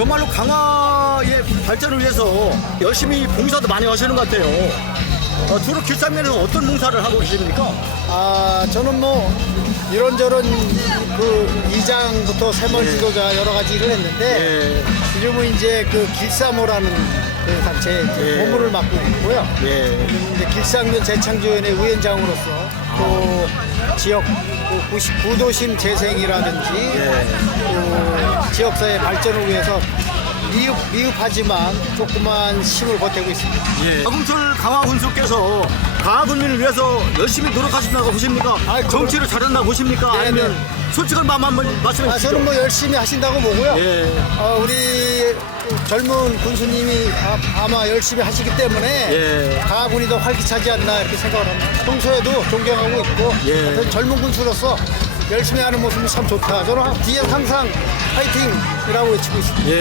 정말로 강화의 발전을 위해서 열심히 봉사도 많이 하시는 것 같아요. 어, 주로 길상면에서 어떤 봉사를 하고 계십니까? 아, 저는 뭐 이런저런 그 이장부터 세먼 예. 지도자 여러 가지 일을 했는데 예, 지금은 이제 그 길사모라는 그 단체에 이제 예. 고문을 맡고 있고요. 예, 이제 길상면 재창조연의 위원장으로서 또 지역 그 99도심 재생이라든지 예. 또 지역사회 발전을 위해서 미흡, 미흡하지만 조그만 힘을 보태고 있습니다. 예. 박음철 강화 군수께서 강화 군민을 위해서 열심히 노력하신다고 보십니까? 아이, 정치를 잘한다고 보십니까? 네, 아니면 네. 솔직한 마음 한번 말씀해 아, 주시죠. 저는 뭐 열심히 하신다고 보고요. 예. 어, 우리 젊은 군수님이 아, 마 열심히 하시기 때문에 예. 가군이 더 활기차지 않나 이렇게 생각을 합니다. 평소에도 존경하고 있고 예. 젊은 군수로서 열심히 하는 모습이 참 좋다. 저는 뒤에 항상 파이팅이라고 외치고 있습니다. 예.